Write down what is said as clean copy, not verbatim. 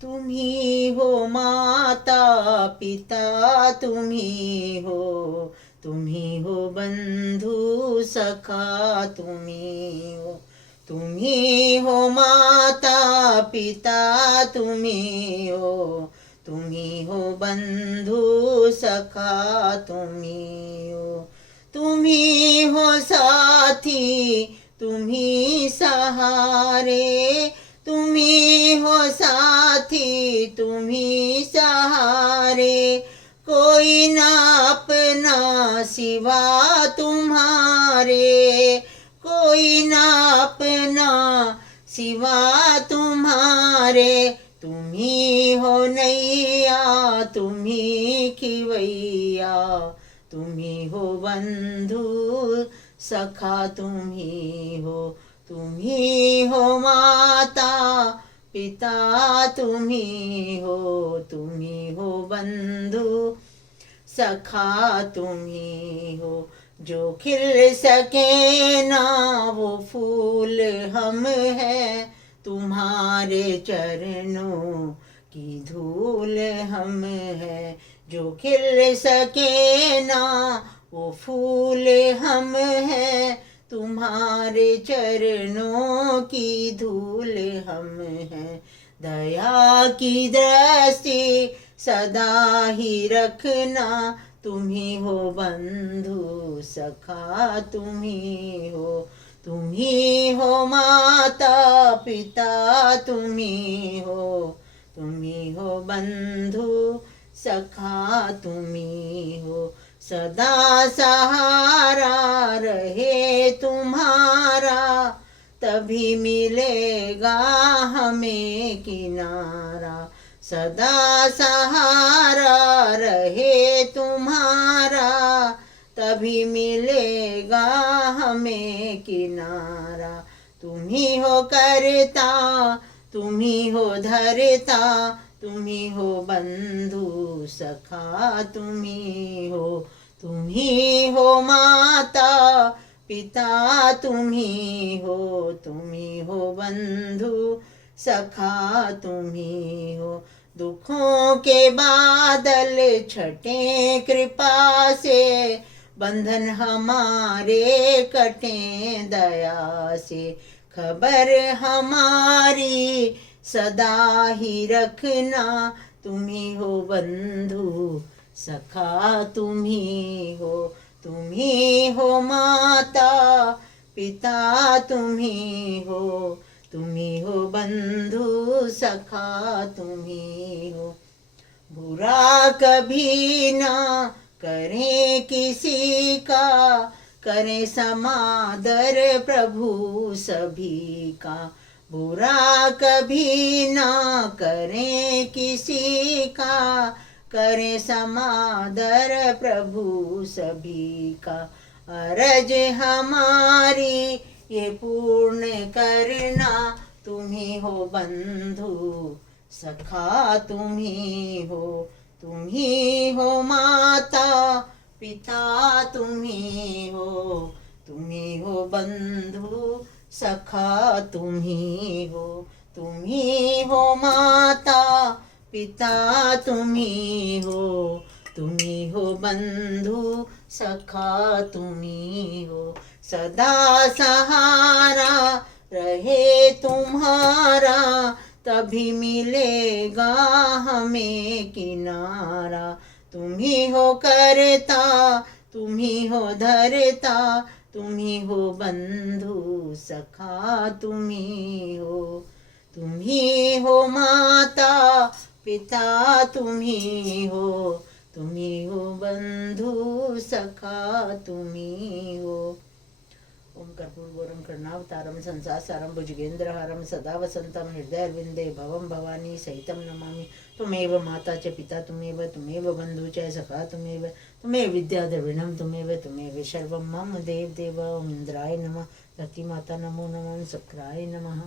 तुम्ही हो माता पिता, तुम्ही हो, तुम्ही हो बंधु सखा, तुम्ही हो, तुम्ही हो माता पिता, तुम्ही हो, तुम्ही हो बंधु सखा, तुम्ही हो, तुम्ही हो साथी, तुम्ही सहारे, तुम्ही हो साथी, तुम्ही सहारे, कोई ना अपना सिवा तुम्हारे, कोई ना अपना सिवा तुम्हारे, तुम्ही हो नैया, तुम्ही खिवैया, तुम्ही हो बंधु सखा, तुम्ही हो, तुम्ही हो माता पिता, तुम्ही हो, तुम्ही हो बंधु सखा, तुम्ही हो, जो खिल सके ना वो फूल हम हैं, तुम्हारे चरणों की धूल हम हैं, जो खिल सके ना वो फूल हम हैं, तुम्हारे चरणों की धूल हम हैं, दया की दृष्टि सदा ही रखना, तुम्ही हो बंधु सखा, तुम्ही हो, तुम्ही हो माता पिता, तुम्ही हो, तुम्ही हो बंधु सखा, तुम्ही हो, सदा सहारा रहे तुम्हारा, तभी मिलेगा हमें किनारा, सदा सहारा रहे तुम्हारा, तभी मिलेगा हमें किनारा, तुम्ही हो करता, तुम्ही हो धरता, तुम्ही हो बंधु सखा, तुम्ही हो, तुम्ही हो माता पिता, तुम्ही हो, तुम्ही हो बंधु सखा, तुम्ही हो, दुखों के बादल छटे कृपा से, बंधन हमारे कटे दया से, खबर हमारी सदा ही रखना, तुम्ही हो बंधु सखा, तुम्ही हो, तुम्ही हो माता पिता, तुम्ही हो, तुम्ही हो बंधु सखा, तुम्ही हो, बुरा कभी ना करें किसी का, करें समादर प्रभु सभी का, बुरा कभी ना करें किसी का, करें समादर प्रभु सभी का, अरज हमारी ये पूर्ण करना, तुम्ही हो बंधु सखा, तुम्ही हो, तुम्ही हो माता पिता, तुम्ही हो, तुम्ही हो बंधु सखा, तुम्ही हो, तुम्ही हो माता पिता, तुम्ही हो, तुम्ही हो बंधु सखा, तुम्ही हो, सदा सहारा रहे तुम्हारा, तभी मिलेगा हमें किनारा, तुम्ही हो करता, तुम्ही हो धरता, तुम्ही हो बंधु सखा, तुम्ही हो, तुम्ही हो माता पिता, तुम्ही हो, तुम्ही हो बंधु सखा, तुम्ही हो। ओम कर्पूरगौरम करुणावतारम संसारसारम भुजगेन्द्रहारम सदा वसंतम हृदयविंदे भवम भवानी सहितं नमामि, त्वमेव माता च पिता त्वमेव, त्वमेव बंधु च सखा त्वमेव, त्वमेव विद्या द्रविणं त्वमेव, त्वमेव सर्वं मम देव देव। ओम इंद्राय नमः, धरती माता नमो नमः, शक्राय नमः।